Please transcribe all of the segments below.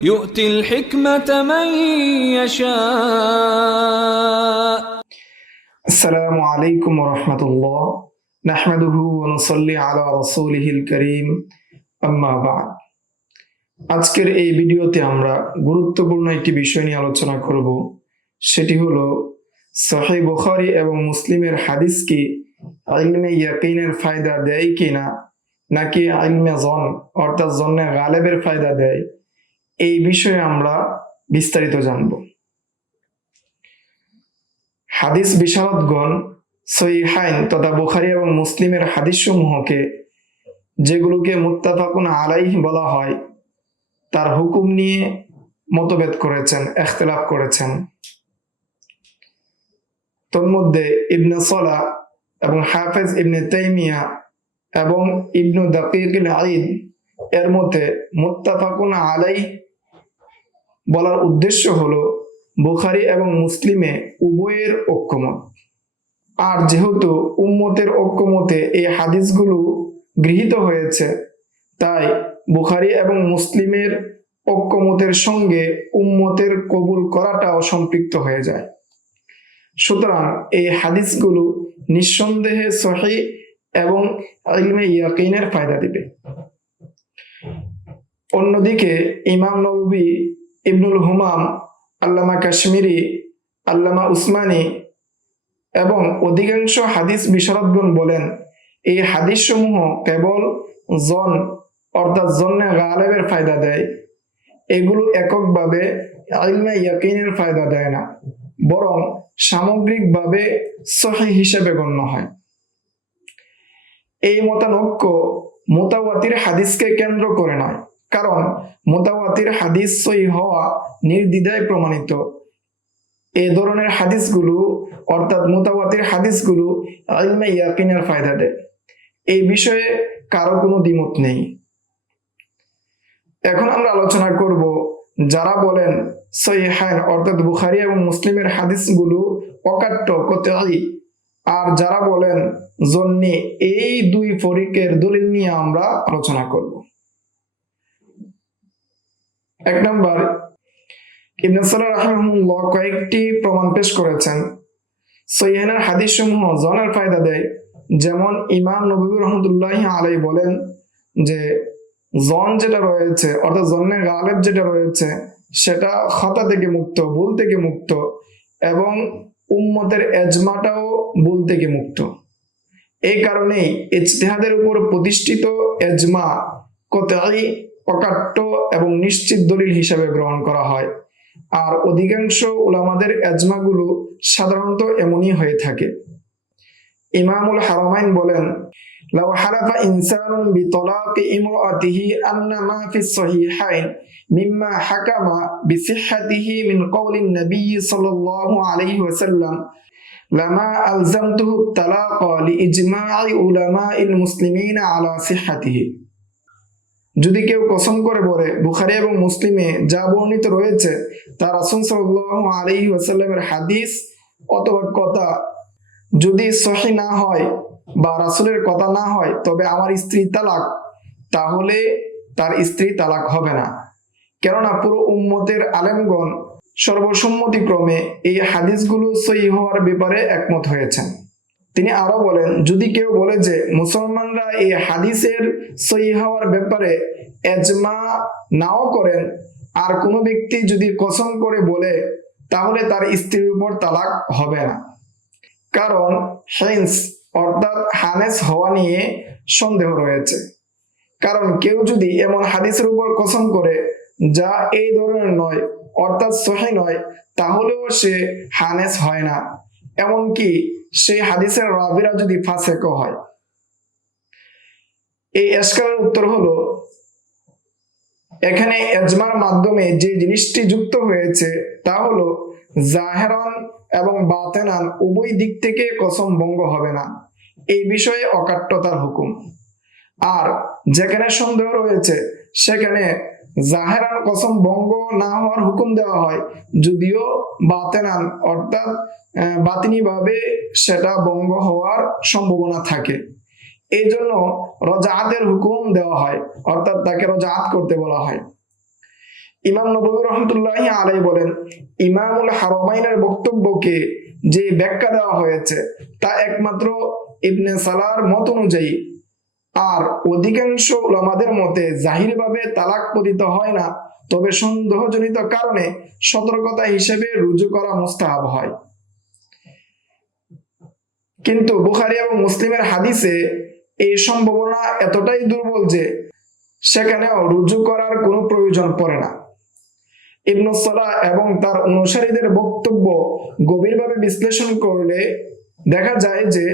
يؤتي الحكمة من يشاء. আসসালামু আলাইকুম রহমতুল্লাহ নাহমাদুহু ওয়া নুসাল্লি আলা রাসূলিহিল কারীম আম্মা বা'দ। আজকের এই ভিডিওতে আমরা গুরুত্বপূর্ণ একটি বিষয় নিয়ে আলোচনা করব। সেটি হলো সহিহ বুখারী এবং মুসলিমের হাদিস কি ইলমে ইয়াকিনের ফায়দা দেয় কিনা, নাকি ইলমে জন অর্থাৎ জন্নে গালেবের ফায়দা দেয়। এই বিষয়ে আমরা বিস্তারিত জানব। হাদিস বিশারদগণ সহিহাইন তথা বুখারী এবং মুসলিমের হাদিস সমূহকে, যেগুলোকে মুত্তাফাকুন আলাইহি বলা হয়, তার হুকুম নিয়ে মতভেদ করেছেন, ইখতিলাফ করেছেন। তন্মধ্যে ইবনে সালাহ এবং হাফেজ ইবনে তাইমিয়া এবং ইবনু দাকিকিল ঈদ এর মতে মুত্তাফাকুন আলাইহি বলার উদ্দেশ্য হলো বুখারী এবং মুসলিমে উভয়ের ঐক্যমত। আর যেহেতু উম্মতের ঐক্যমতে এই হাদিসগুলো গৃহীত হয়েছে, তাই বুখারী এবং মুসলিমের ঐক্যমতের সঙ্গে উম্মতের কবুল করাটাও সম্পৃক্ত হয়ে যায়। সুতরাং এই হাদিসগুলো নিঃসন্দেহে সহিহ এবং ইলমে ইয়াকিনের ফায়দা দিবে। অন্যদিকে ইমাম নববী, ইবনুল হুমাম, আল্লামা কাশ্মীরি, আল্লামা উসমানী এবং অধিকাংশ হাদিস বিশারদগণ বলেন, এই হাদিস সমূহ কেবল জন অর্থাৎ জন্নে গালেবের ফায়দা দেয়। এগুলো এককভাবে ইলমে ইয়াকিনের ফায়দা দেয় না, বরং সামগ্রিকভাবে সহিহ হিসেবে গণ্য হয়। এই মতানৈক্য মুতাওয়াতির হাদিসকে কেন্দ্র করে নয়, কারণ মুতাওয়াতির হাদিস সহিহ হওয়া নির্দ্বিধায় প্রমাণিত। এই ধরনের হাদিসগুলো অর্থাৎ মুতাওয়াতির হাদিসগুলো ইলমে ইয়াকিনের ফায়দা দেয়। এই বিষয়ে কারো কোনো দ্বিমত নেই। এখন আমরা আলোচনা করব যারা বলেন সহিহাইন অর্থাৎ বুখারী এবং মুসলিমের হাদিসগুলো অকাট্য কতঈ, আর যারা বলেন জন্নি, এই দুই ফরিকের দলিল নিয়ে আমরা আলোচনা করব। এক নম্বর, ইবনে সালাহ রাহিমাহুল্লাহ কয়েকটি প্রমাণ পেশ করেছেন সহিহাইনের হাদিস সমূহ জনের ফায়দা দেয়। যেমন ইমাম নববী রহমতুল্লাহি আলাইহি বলেন যে জন যেটা রয়েছে অর্থাৎ জন্নে গালেব যেটা রয়েছে সেটা খাতা থেকে মুক্ত, ভুল থেকে মুক্ত, এবং উম্মতের এজমাটাও ভুল থেকে মুক্ত। এই কারণেই ইজতিহাদের উপর প্রতিষ্ঠিত এজমা কতঈ, অকাট্য এবং নিশ্চিত দলিল হিসাবে গ্রহণ করা হয়। আর অধিকাংশ উলামাদের এজমাগুলো সাধারণত এমনই হয়ে থাকে। ইমামুল হারামাইন বলেন, লাউ হালাফা ইনসানুন বিতলাকি ইমরাতিহি আন্না মা ফিস সহিহাইন মিম্মা হাকামা বিসিহহাতিহি মিন কওলিন নবী সাল্লাল্লাহু আলাইহি ওয়াসাল্লাম লামা আলজামতুহু তালাকা লিইজমা'i উলামাইল মুসলিমিন আলা সিহহাতিহি। যদি কেউ কসম করে বলে বুখারী এবং মুসলিমে যা বর্ণিত রয়েছে তা রাসূল সাল্লাল্লাহু আলাইহি ওয়াসাল্লামের হাদিস অথবা কথা যদি সহিহ না হয় বা রাসূলের কথা না হয়, তবে আমার স্ত্রী তালাক, তাহলে তার স্ত্রী তালাক হবে না। কেননা পুরো উম্মতের আলেমগণ সর্বসম্মতিক্রমে এই হাদিসগুলো সহিহ হওয়ার ব্যাপারে একমত হয়েছেন। তিনি আরো বলেন, যদি কেউ বলে যে মুসলমানরা এই হাদিসের সহিহ হওয়ার ব্যাপারে এজমা নাও করেন, আর কোনো ব্যক্তি যদি কসম করে বলে, তাহলে তার স্ত্রীর উপর তালাক হবে না। কারণ হিন্স অর্থাৎ হানেস হওয়া নিয়ে সন্দেহ রয়েছে। কারণ কেউ যদি এমন হাদিসের উপর কসম করে যা এই ধরনের নয় অর্থাৎ সহিহ নয়, তাহলেও সে হানেস হয় না, এমনকি সেই হাদিসের রাবিরা যদি ফাসেক হয়। এই এশকালের উত্তর হলো, এখানে এজমার মাধ্যমে যে জিনিসটি যুক্ত হয়েছে তা হলো জাহেরান এবং বাতেনান উভয় দিক থেকে কসম ভঙ্গ হবে না, এই বিষয়ে অকাট্যতার হুকুম। আর যেখানে সন্দেহ রয়েছে সেখানে জাহেরান কসম ভঙ্গ না হওয়ার হুকুম দেওয়া হয়, যদিও বাতেনান অর্থাৎ বাতিনি ভাবে সেটা ভঙ্গ হওয়ার সম্ভাবনা থাকে। এই জন্য রজাআতের হুকুম দেওয়া হয়, অর্থাৎ তাকে রজাআত করতে বলা হয়। ইমাম নববী রহমতুল্লাহি আলাইহি বলেন, ইমামুল হারামাইনের বক্তব্যকে যে ব্যাখ্যা দেওয়া হয়েছে তা একমাত্র ইবনে সালাহর মত অনুযায়ী, আর অধিকাংশ উলামাদের মতে জাহিরভাবে তালাক পতিত হয় না, তবে সন্দেহজনিত কারণে সতর্কতা হিসেবে রুজু করা মুস্তাহাব হয়। কিন্তু বুখারী এবং মুসলিমের হাদিসে এই সম্ভাবনা এতটাই দুর্বল যে সেখানেও রুজু করার কোনো প্রয়োজন পড়ে না। ইবনে সালাহ এবং তার অনুসারীদের বক্তব্য গভীরভাবে বিশ্লেষণ করলে দেখা যায় যে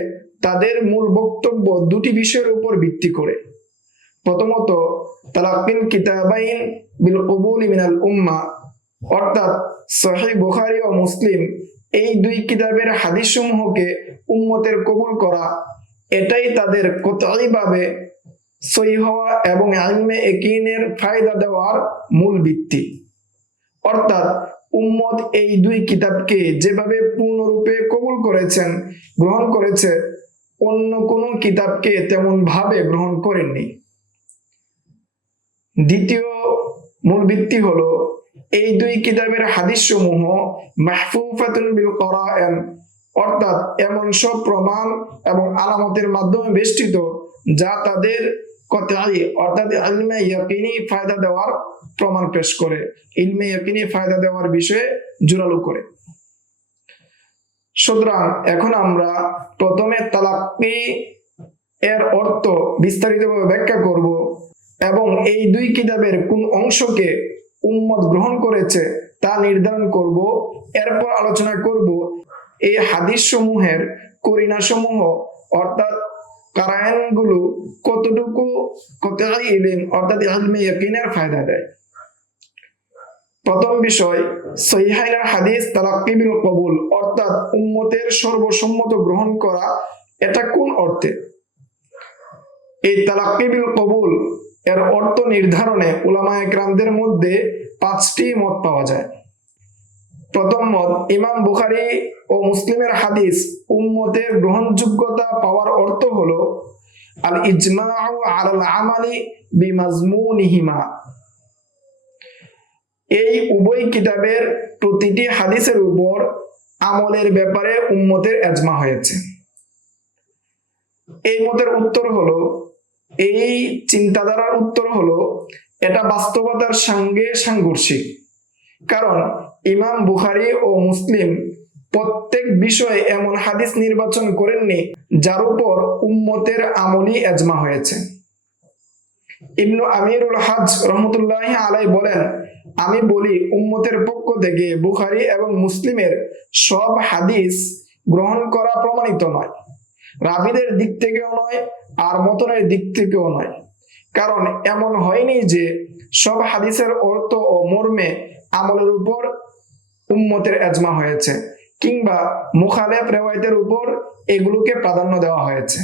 তাদের মূল বক্তব্য দুটি বিষয়ের উপর ভিত্তি করে। প্রথমত, তালাক্কিল কিতাবাইন বিল কবুলি মিনাল উম্মাহ, অর্থাৎ সহিহ বুখারী ও মুসলিম এই দুই কিতাবের হাদিসসমূহকে উম্মতের কবুল করা, এটাই তাদের কতঈভাবে সহিহ হওয়া এবং ইলমে ইয়াকিনের ফায়দা দেওয়ার মূল ভিত্তি। অর্থাৎ উম্মত এই দুই কিতাবকে যেভাবে পূর্ণরূপে কবুল করেছেন, গ্রহণ করেছে, অন্য কোনো কিতাবকে তেমন ভাবে গ্রহণ করেননি। দ্বিতীয় মূল ভিত্তি হলো এই দুই কিতাবের হাদিসসমূহ মাহফুফাতুন বিল করায়েন, অর্থাৎ এমন সব প্রমাণ এবং আলামতের মাধ্যমে বেষ্টিত যা তাদের কতঈ অর্থাৎ ইলমে ইয়াকিনী ফায়দা দেওয়ার প্রমাণ পেশ করে, ইলমে ইয়াকিনী ফায়দা দেওয়ার বিষয়ে জোরালো করে। সুতরাং এখন আমরা প্রথমে তালাক্কি এর অর্থ বিস্তারিতভাবে ব্যাখ্যা করব এবং এই দুই কিতাবের কোন অংশকে উম্মত গ্রহণ করেছে তা নির্ধারণ করব। এরপর আলোচনা করব এই হাদিস সমূহের করিনা সমূহ অর্থাৎ কারায়েনগুলো কতটুকু কতঈ ইলম অর্থাৎ ইলমে ইয়াকিনের ফায়দা দেয়। প্রথম বিষয়, সহিহাইনের হাদিস তালাক্কি বিল কবুল, অর্থাৎ উম্মতের সর্বসম্মত গ্রহণ করা, এটা কোন অর্থে? এই তালাক্কি বিল কবুল এর অর্থ নির্ধারণে উলামায়ে কেরামদের মধ্যে 5টি মত পাওয়া যায়। প্রথম মত, ইমাম বুখারী ও মুসলিমের হাদিস উম্মতের গ্রহণযোগ্যতা পাওয়ার অর্থ হলো আল ইজমাউ আলাল আমালি বিমাজমুনিহিমা। এই উভয় কিতাবের প্রতিটি হাদিসের উপর আমলের ব্যাপারে উম্মতের ইজমা হয়েছে। এই মতের উত্তর হলো, এই চিন্তাধারার উত্তর হলো এটা বাস্তবতার সঙ্গে সাংঘর্ষিক। কারণ ইমাম বুখারী ও মুসলিম প্রত্যেক বিষয়ে এমন হাদিস নির্বাচন করেননি যার উপর উম্মতের আমলি ইজমা হয়েছে। ইবনু আমিরুল হজ রহমতুল্লাহি আলাইহি বলেন, আমি বলি উম্মতের পক্ষ থেকে বুখারী এবং মুসলিমের সব হাদিস গ্রহণ করা প্রমাণিত নয়, রাবীদের দিক থেকেও নয় আর মতনের দিক থেকেও নয়। কারণ এমন হয়নি যে সব হাদিসের অর্থ ও মর্মে আমলের উপর উম্মতের ইজমা হয়েছে কিংবা মুখালেফ রিওয়ায়াতের উপর এগুলোকে প্রাধান্য দেওয়া হয়েছে।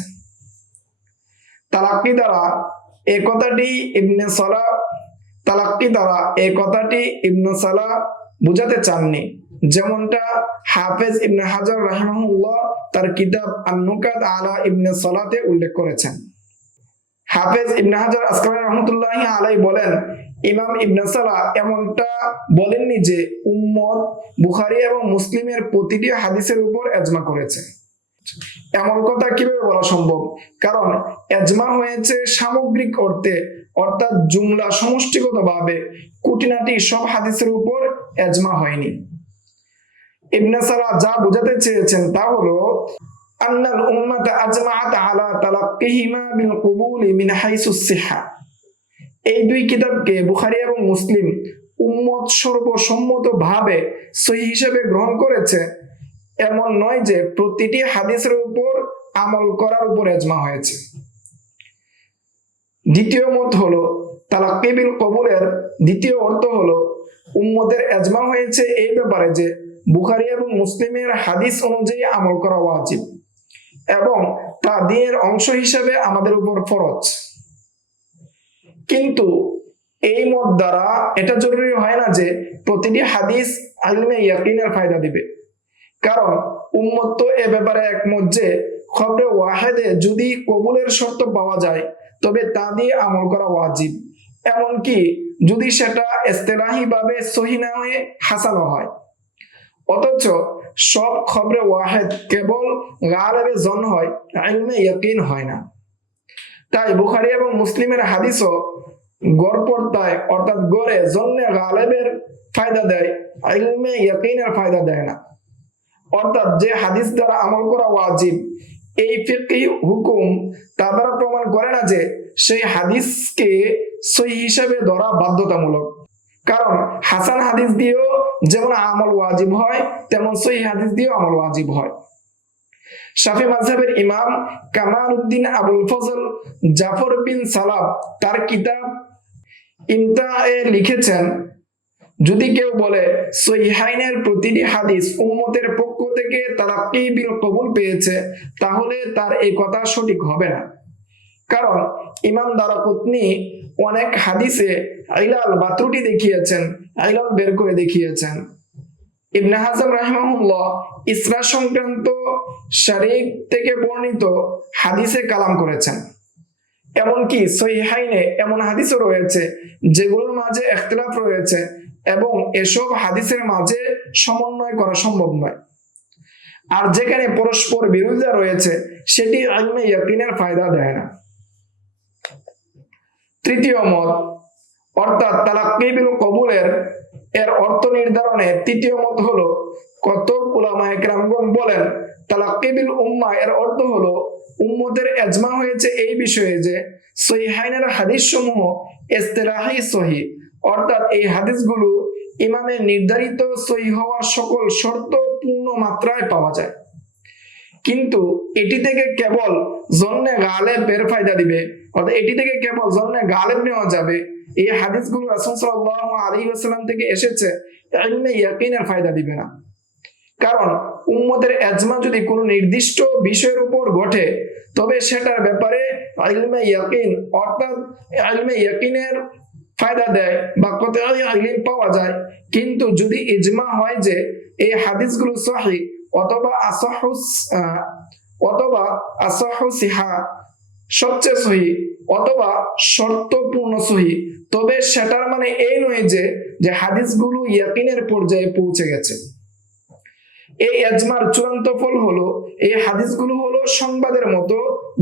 তালাক্কি দ্বারা এই কথাটি ইবনে সালাহ বুঝাতে চাননি, যেমনটা হাফেজ ইবনে হাজার রাহিমাহুল্লাহ তার কিতাব আন-নুকাত আলা ইবনে সালাতে উল্লেখ করেছেন। হাফেজ ইবনে হাজার আসকালানি রাহমাতুল্লাহি আলাইহি বলেন, ইমাম ইবনে সালাহ এমনটা বলেননি যে উম্মত বুখারী এবং মুসলিমের প্রতিটি হাদিসের উপর ইজমা করেছে। এমন কথা কিভাবে বলা সম্ভব? কারণ ইজমা হয়েছে সামগ্রিক অর্থে, অর্থাৎ জুমলা সমষ্টিগতভাবে, খুঁটিনাটি সব হাদিসের উপর ইজমা হয়নি। ইবনে সালাহ যা বোঝাতে চেয়েছেন তা হলো আন্নাল উম্মাতা আজমাআত আলা তালাক্কিহিমা বিল কবুলি মিন হাইসুস সিহহা। এই দুই কিতাবকে বুখারী এবং মুসলিম উম্মত সর্বসম্মতভাবে সহিহ হিসেবে গ্রহণ করেছে, এমন নয় যে প্রতিটি হাদিসের উপর আমল করার উপর ইজমা হয়েছে। দ্বিতীয় মত হলো তালাক্কি বিল কবুলের দ্বিতীয় অর্থ হলো উম্মতের ইজমা হয়েছে এই ব্যাপারে যে বুখারী এবং মুসলিমের হাদিস অনুযায়ী আমল করা ওয়াজিব এবং তা দ্বীনের অংশ হিসেবে আমাদের উপর ফরজ। কিন্তু এই মত দ্বারা এটা জরুরি হয় না যে প্রতিটি হাদিস ইলমে ইয়াকিনের ফায়দা দিবে। কারণ উম্মত তো এ ব্যাপারে একমত যে খবরে ওয়াহিদে যদি কবুলের শর্ত পাওয়া যায় তবে তা দিয়ে আমল করা ওয়াজিব। এমনকি যদি সেটা ইস্তিলাহি ভাবে সহি না হয়ে হাসানও হয়। অথচ সব খবরে ওয়াহেদ কেবল গালেবে জন হয়, ইলমে ইয়াকিন হয় না। তাই বুখারী এবং মুসলিমের হাদিসও গড়পড়তায় অর্থাৎ গড়ে জন্নে গালেবের ফায়দা দেয়, ইলমে ইয়াকিনের ফায়দা দেয় না। অর্থাৎ যে হাদিস দ্বারা আমল করা ওয়াজিব, এই ফিকহি হুকুম তা দ্বারা প্রমাণ করে না যে সেই হাদিসকে সহি হিসেবে ধরা বাধ্যতামূলক। কারণ হাসান হাদিস দিয়েও যেমন আমল ওয়াজিব হয়, তেমন সহি হাদিস দিয়েও আমল ওয়াজিব হয়। শাফি মাযহাবের ইমাম কামালউদ্দিন আবুল ফজল জাফর বিন সালাব তার কিতাব ইমতাএ লিখেছেন, যদি কেউ বলে সহিহাইনের প্রতিটি হাদিস উম্মতের পক্ষ থেকে তালাক্কি বিল কবুল পেয়েছে, তাহলে তার এই কথা সঠিক হবে না। কারণ ইমাম দারাকুতনি অনেক হাদিসে ইলাল বা ত্রুটি দেখিয়েছেন, ইলাল বের করে দেখিয়েছেন। ইবনে হাজম রাহিমাহুল্লাহ ইসরা সংক্রান্ত শারীক থেকে বর্ণিত হাদিসে কালাম করেছেন। এমনকি সহিহাইনে এমন হাদিসও রয়েছে যেগুলোর মাঝে ইখতিলাফ রয়েছে এবং এসব হাদিসের মাঝে সমন্বয় করা সম্ভব নয়। আর যেখানে পরস্পর বিরোধিতা রয়েছে সেটি ইলমে ইয়াকিনের ফায়দা দেয় না। তৃতীয় মত, অর্থাৎ তালাক্কি বিল কবুলের এর অর্থ নির্ধারণে তৃতীয় মত হলো, কতক উলামায়ে কেরামগণ বলেন তালাক্কি বিল উম্মাহ এর অর্থ হলো উম্মতের ইজমা হয়েছে এই বিষয়ে যে সহিহাইনের হাদিস সমূহ ইস্তিলাহি সহি, অর্থাৎ এই হাদিসগুলো ইমামের নির্ধারিত সহি হওয়ার সকল শর্ত পূর্ণ মাত্রায় পাওয়া যায়। কিন্তু এটি থেকে কেবল জন্নে গালেব এর ফায়দা দিবে, অর্থাৎ এটি থেকে কেবল জন্নে গালেব নেওয়া যাবে, এই হাদিসগুলো রাসূল সাল্লাল্লাহু আলাইহি ওয়াসাল্লাম থেকে এসেছে, ইলমে ইয়াকিনের ফায়দা দিবে না। কারণ উম্মতের ইজমা যদি কোনো নির্দিষ্ট বিষয়ের উপর ঘটে, তবে সেটার ব্যাপারে ইলমে ইয়াকিন অর্থাৎ ইলমে ইয়াকিনের ফায়দা দেয় বা কতই ইলম পাওয়া যায়। কিন্তু যদি ইজমা হয় যে এই হাদিসগুলো সহিহ অথবা আসাহু সিহা সবচেয়ে সহিহ অথবা শর্তপূর্ণ সহিহ, তবে সেটার মানে এই নয় যে হাদিসগুলো ইয়াকিনের পর্যায়ে পৌঁছে গেছে। এই ইজমার চূড়ান্ত ফল হলো এই হাদিসগুলো হলো সংবাদের মতো,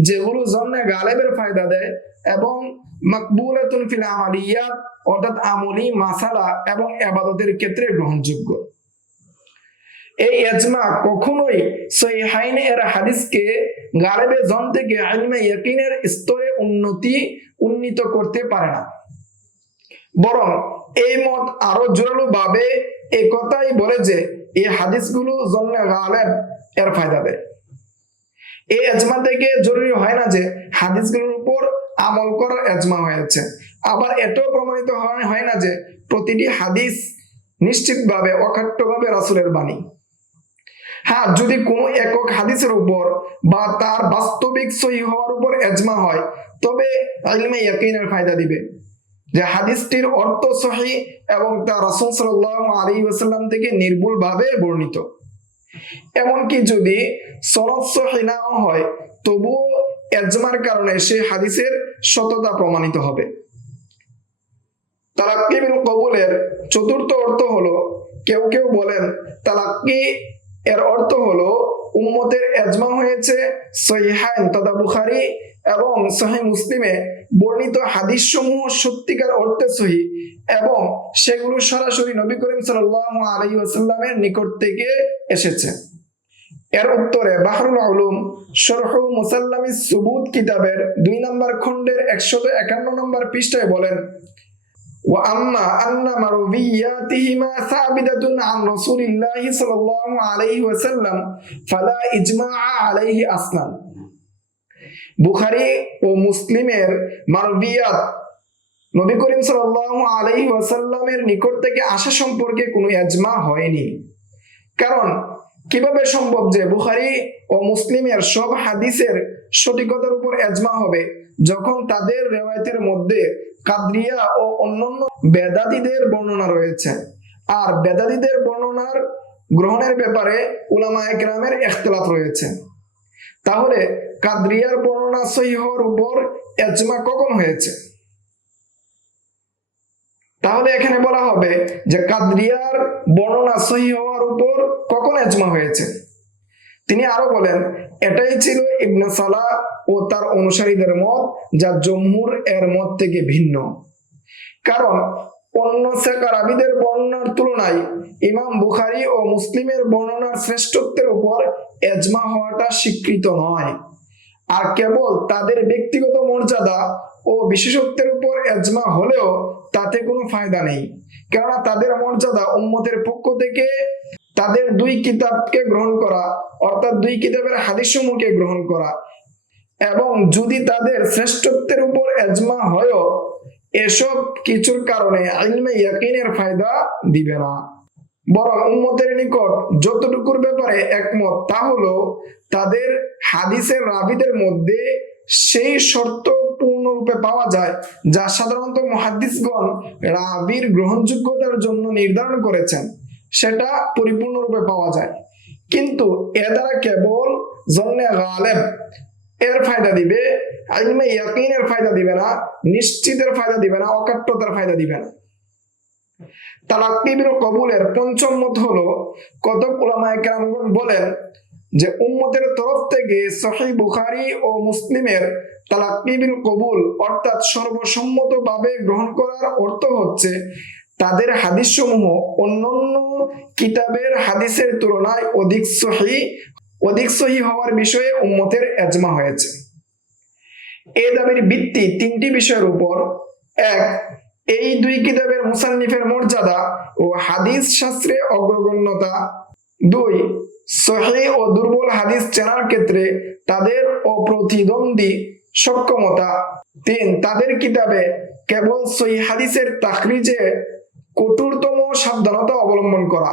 যেগুলো জন্নে গালেবের ফায়দা দেয় এবং মাকবুলাতুন ফিল আমালিয়াত অর্থাৎ আমলি মাসালা এবং ইবাদতের ক্ষেত্রে গ্রহণযোগ্য। এই ইজমা কখনোই সহিহাইন এর হাদিসকে গালেবে জন থেকে ইলমে ইয়াকিনের স্তরে উন্নীত করতে পারে না। বরং এই মত আরো জোরালো ভাবে এই কথাই বলে যে এই হাদিসগুলো জন্নে গালেব এর ফায়দা দেয়। এই ইজমা থেকে জরুরি হয় না যে হাদিসগুলোর উপর আমল করার ইজমা হয়েছে। আবার এটাও প্রমাণিত হয় না যে প্রতিটি হাদিস নিশ্চিতভাবে অকাট্যভাবে রাসূলের বাণী। হ্যাঁ, যদি কোনো একক হাদিসের উপর বা তার বাস্তবিক সহিহ হওয়ার উপর ইজমা হয়, তবে ইলমে ইয়াকিনের ফায়দা দিবে যে হাদিসটির অর্থ সহিহ এবং তা রাসূল সাল্লাল্লাহু আলাইহি ওয়াসাল্লাম থেকে নির্ভুলভাবে বর্ণিত। এমনকি যদি সনদ সহিহ নাও হয়, তবুও ইজমার কারণে সেই হাদিসের সততা প্রমাণিত হবে। তালাক্কি বিল কবুলের চতুর্থ অর্থ হলো, কেউ কেউ বলেন তালাক্কি এর অর্থ হলো উম্মতের ইজমা হয়েছে সহিহাইন তথা বুখারী এবং সহিহ মুসলিমে বর্ণিত হাদিস সমূহ সত্যিকার অর্থে সহিহ এবং সেগুলো সরাসরি নবী করিম সাল্লাল্লাহু আলাইহি ওয়াসাল্লামের নিকট থেকে এসেছে। এর উত্তরে বাহরুল উলুম শরহ মুসাল্লামিস সুবুত কিতাবের 2 নম্বর খণ্ডের 151 নম্বর পৃষ্ঠায় বলেন, ওয়া আম্মা আন্না মারুবিয়াতিহিমা সাবিতাতুন আন রাসূলিল্লাহি সাল্লাল্লাহু আলাইহি ওয়াসাল্লাম ফালা ইজমাআ আলাইহি আসলান। বুখারী ও মুসলিমের মারুবিয়াত নবী করিম সাল্লাল্লাহু আলাইহি ওয়াসাল্লামের নিকট থেকে আসা সম্পর্কে কোনো ইজমা হয়নি। কারণ কিভাবে সম্ভব যে বুখারী ও মুসলিমের সব হাদিসের সঠিকতার উপর ইজমা হবে, যখন তাদের রিওয়ায়াতের মধ্যে কাদরিয়া ও অন্যান্য বেদাতীদের বর্ণনা রয়েছে, আর বেদাতীদের বর্ণনার গ্রহণের ব্যাপারে উলামায়ে কেরামের ইখতিলাফ রয়েছে। তাহলে কাদরিয়ার বর্ণনা সহিহ হওয়ার উপর ইজমা কখন হয়েছে? তাহলে এখানে বলা হবে যে কাদরিয়ার বর্ণনা সহিহ হওয়ার উপর কখন ইজমা হয়েছে? তিনি আরো বলেন, এটাই ছিল ইবনে সালাহ ও তার অনুসারীদের মত, যা জমহুর এর মত থেকে ভিন্ন। কারণ অন্য সেকারাবিদের বর্ণনার তুলনায় ইমাম বুখারী ও মুসলিমের বর্ণনার শ্রেষ্ঠত্বের উপর ইজমা হওয়াটা স্বীকৃত নয়, আর কেবল তাদের ব্যক্তিগত মর্যাদা ও বিশেষত্বের উপর ইজমা হলেও তাতে কোনো ফায়দা নেই। কেননা তাদের মর্যাদা উম্মতের পক্ষ থেকে তাদের দুই কিতাবকে গ্রহণ করা, অর্থাৎ দুই কিতাবের হাদিসসমূহকে গ্রহণ করা, এবং যদি তাদের শ্রেষ্ঠত্বের উপর ইজমা হয়ও এসব কিছুর কারণে ইলমে ইয়াকিনের ফায়দা দিবে না। বরং উম্মতের নিকট যতটুকুর ব্যাপারে একমত তা হলো তাদের হাদিসের রাবীদের মধ্যে সেই শর্ত পূর্ণরূপে পাওয়া যায় যা সাধারণত মুহাদ্দিসগণ রাবীর গ্রহণযোগ্যতার জন্য নির্ধারণ করেছেন, সেটা পরিপূর্ণরূপে পাওয়া যায়। কিন্তু এ দ্বারা কেবল জন্নে গালেব এর ফায়দা দিবে, ইলমে ইয়াকিনের ফায়দা দিবে না, নিশ্চিতের ফায়দা দিবে না, অকাট্যতার ফায়দা দিবে না। তালাক্কি বিল কবুলের পঞ্চম মত হলো, কতক উলামায়ে কেরামগণ বলেন যে উম্মতের তরফ থেকে সহিহ বুখারী ও মুসলিমের তালাক্কি বিল কবুল অর্থাৎ সর্বসম্মতভাবে গ্রহণ করার অর্থ হচ্ছে তাদের হাদিসসমূহ অন্যান্য কিতাবের হাদিসের তুলনায় অধিক সহিহ হওয়ার বিষয়ে উম্মতের ইজমা হয়েছে। এই দাবির ভিত্তি তিনটি বিষয়ের উপর: এক, এই দুই কিতাবের মুসান্নিফের মর্যাদা ও হাদিস শাস্ত্রে অগ্রগণ্যতা; দুই, সহিহ ও দুর্বল হাদিস চেনার ক্ষেত্রে তাদের অপ্রতিদ্বন্দ্বী সক্ষমতা; তিন, তাদের কিতাবে কেবল সহিহ হাদিসের তাখরিজে কঠোরতম সাবধানতা অবলম্বন করা।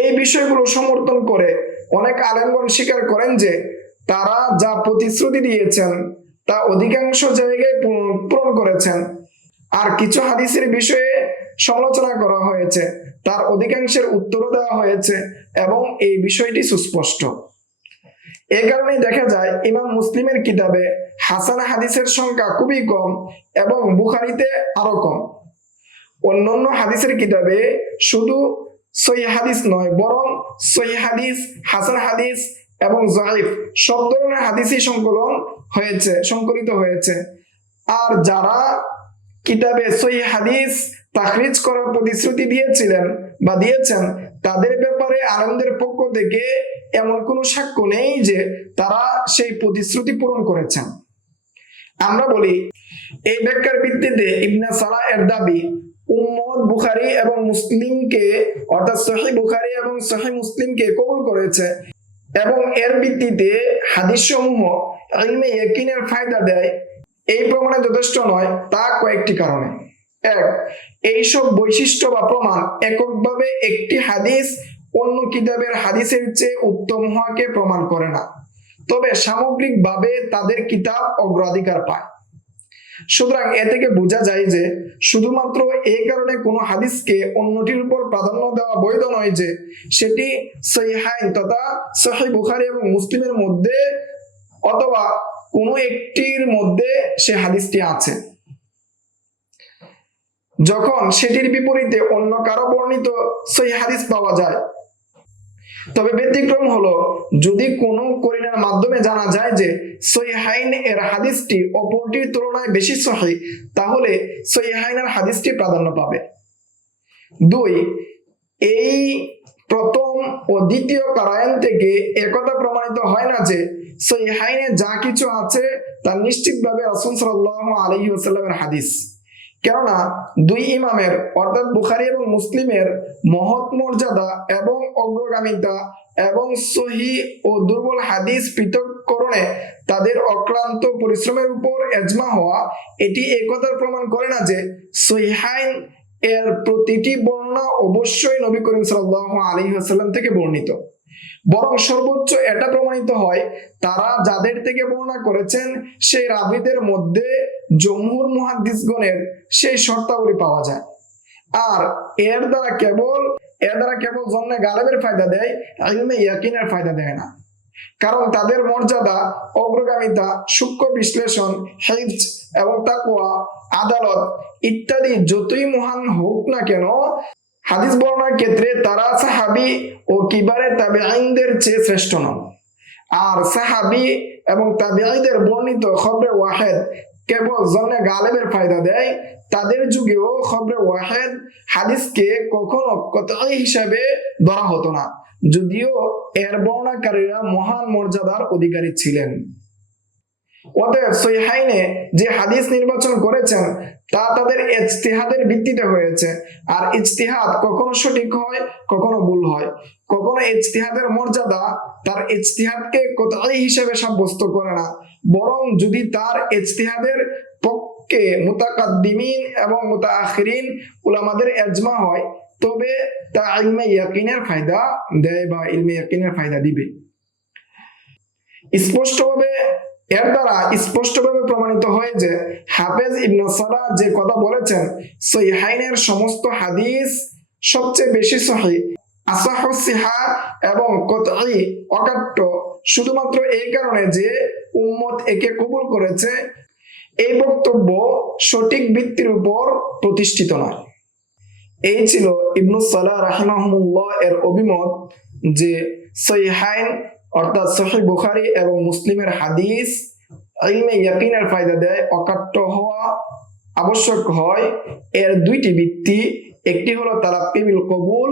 এই বিষয়গুলো সমর্থন করে অনেক আলেমগণ স্বীকার করেন যে তারা যা প্রতিশ্রুতি দিয়েছেন তা অধিকাংশ জায়গায় পূরণ করেছেন, আর কিছু হাদিসের বিষয়ে সমালোচনা করা হয়েছে, তার অধিকাংশের উত্তরও দেওয়া হয়েছে এবং এই বিষয়টি সুস্পষ্ট। এ কারণেই দেখা যায় ইমাম মুসলিমের কিতাবে হাসান হাদিসের সংখ্যা খুবই কম এবং বুখারীতে আরো কম। অন্যান্য হাদিসের কিতাবে শুধু সহিহ হাদিস নয়, বরং সহিহ হাদিস, হাসান হাদিস এবং যায়েফ সব ধরনের হাদিসই সংকলিত হয়েছে। আর যারা কিতাবে সহিহ হাদিস তাখরিজ করার প্রতিশ্রুতি দিয়েছেন তাদের ব্যাপারে আলেমদের পক্ষ থেকে এমন কোনো সাক্ষ্য নেই যে তারা সেই প্রতিশ্রুতি পূরণ করেছেন। আমরা বলি, এই ব্যাখ্যার ভিত্তিতে ইবনে সালাহ এর দাবি উম্মত বুখারী এবং মুসলিমকে, অর্থাৎ সহিহ বুখারী এবং সহিহ মুসলিমকে কবুল করেছে এবং এর ভিত্তিতে হাদিসসমূহ ইলমে ইয়াকিনের ফায়দা দেয়, এই প্রমাণে যথেষ্ট নয়। তা কয়েকটি কারণে: এক, এইসব বৈশিষ্ট্য বা প্রমাণ এককভাবে একটি হাদিস অন্য কিতাবের হাদিসের চেয়ে উত্তম হওয়াকে প্রমাণ করে না, তবে সামগ্রিকভাবে তাদের কিতাব অগ্রাধিকার পায়। সুতরাং এ থেকে বোঝা যায় যে শুধুমাত্র এই কারণে কোনো হাদিসকে অন্যটির উপর প্রাধান্য দেওয়া বৈধ নয় যে সেটি সহিহাইন তথা সহিহ বুখারী এবং মুসলিমের মধ্যে অথবা কোনো একটির মধ্যে সে হাদিসটি আছে, যখন সেটির বিপরীতে অন্য কারো বর্ণিত সহিহ হাদিস পাওয়া যায়। তবে ব্যতিক্রম হলো যদি কোনো করিনার মাধ্যমে জানা যায় যে সহিহাইন এর হাদিসটি অপরটির তুলনায় বেশি সহিহ, তাহলে সহিহাইনের হাদিসটি প্রাধান্য পাবে। দুই, এই প্রথম ও দ্বিতীয় কারায়ন থেকে একথা প্রমাণিত হয় না যে সহিহাইনে যা কিছু আছে তা নিশ্চিতভাবে রাসূল সাল্লাল্লাহু আলাইহি ওয়াসাল্লামের হাদিস। কেননা দুই ইমামের অর্থাৎ বুখারী এবং মুসলিমের মহৎ মর্যাদা এবং অগ্রগামিতা এবং সহিহ ও দুর্বল হাদিস পৃথককরণে তাদের অক্লান্ত পরিশ্রমের উপর ইজমা হওয়া, এটি একথার প্রমাণ করে না যে সহিহাইন এর প্রতিটি বর্ণনা অবশ্যই নবী করিম সাল্লাল্লাহু আলাইহি ওয়াসাল্লাম থেকে বর্ণিত। বরং সর্বোচ্চ এটা প্রমাণিত হয় তারা যাদের থেকে বর্ণনা করেছেন সেই রাবীদের মধ্যে জমহুর মুহাদ্দিসগণের সেই শর্তাবলী পাওয়া যায়। আর এর দ্বারা কেবল জন্নে গালেবের ফায়দা দেয়, ইলমে ইয়াকিনের ফায়দা দেয় না। কারণ তাদের মর্যাদা, অগ্রগামিতা, সূক্ষ্ম বিশ্লেষণ, হিফজ এবং তাকওয়া, আদালত ইত্যাদি যতই মহান হোক না কেন, হাদিস বর্ণনার ক্ষেত্রে তারা সাহাবী ও কিবারে তাবেঈনদের চেয়ে শ্রেষ্ঠ নন। আর সাহাবী এবং তাবেঈদের বর্ণিত খবরে ওয়াহিদ কেবল জন্নে গালেবের ফায়দা দেয়। তাদের যুগেও খবরে ওয়াহিদ হাদিসকে কখনো কতঈ হিসাবে ধরা হতো না, যদিও এর বর্ণনাকারীরা মহান মর্যাদার অধিকারী ছিলেন। অতএব সহিহাইনে যে হাদিস নির্বাচন করেছেন তা তাদের ইজতিহাদের ভিত্তিতে হয়েছে। আর ইজতিহাদ কখনো সঠিক হয়, কখনো ভুল হয়। কখনো ইজতিহাদের মর্যাদা তার ইজতিহাদকে কতঈ হিসেবে সাব্যস্ত করে না, বরং যদি তার ইজতিহাদের পক্ষে মুতাকাদ্দিমিন এবং মুতাআখিরিন উলামাদের ইজমা হয়, তবে তা ইলমে ইয়াকিনের ফায়দা দেয় বা ইলমে ইয়াকিনের ফায়দা দিবে। এর দ্বারা স্পষ্টভাবে প্রমাণিত হয় যে হাফেজ ইবনে সালাহ যে কথা বলেছেন, সহিহাইনের সমস্ত হাদিস সবচেয়ে বেশি সহিহ, আসাহু সিহা এবং কতঈ অকাট্য, শুধুমাত্র এই কারণে যে উম্মত একে কবুল করেছে। এই বক্তব্য সঠিক ভিত্তির উপর প্রতিষ্ঠিত নয়। এই ছিল ইবনে সালাহ রাহিমাহুল্লাহ এর অভিমত যে সহিহাইন অর্থাৎ সহিহ বুখারী এবং মুসলিমের হাদিস ইলমে ইয়াকিনের ফায়দা দেয়, অকাট্য হওয়া আবশ্যক হয়। এর দুইটি ভিত্তি, একটি হলো তালাক্কি বিল কবুল,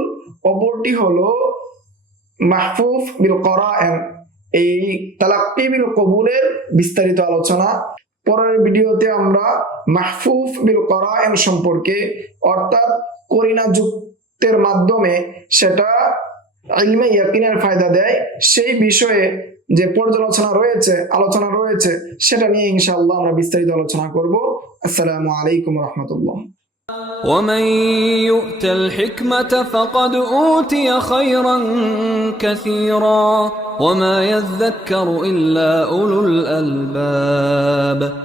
অপরটি হলো মাহফুজ বিল করায়েন। এই তালাক্কি বিল কবুলের বিস্তারিত আলোচনা পরের ভিডিওতে আমরা মাহফুজ বিল করায়েন সম্পর্কে, অর্থাৎ করিনা যুক্তের মাধ্যমে সেটা ইলমে ইয়াকিনের ফায়দা দেয়, সেই বিষয়ে যে আলোচনা রয়েছে সেটা নিয়ে ইনশাআল্লাহ আমরা বিস্তারিত আলোচনা করব। আসসালামু আলাইকুম ওয়া রাহমাতুল্লাহ। ومن يؤت الحكمة فقد أوتي خيرا كثيرا وما يذكر إلا أولو الألباب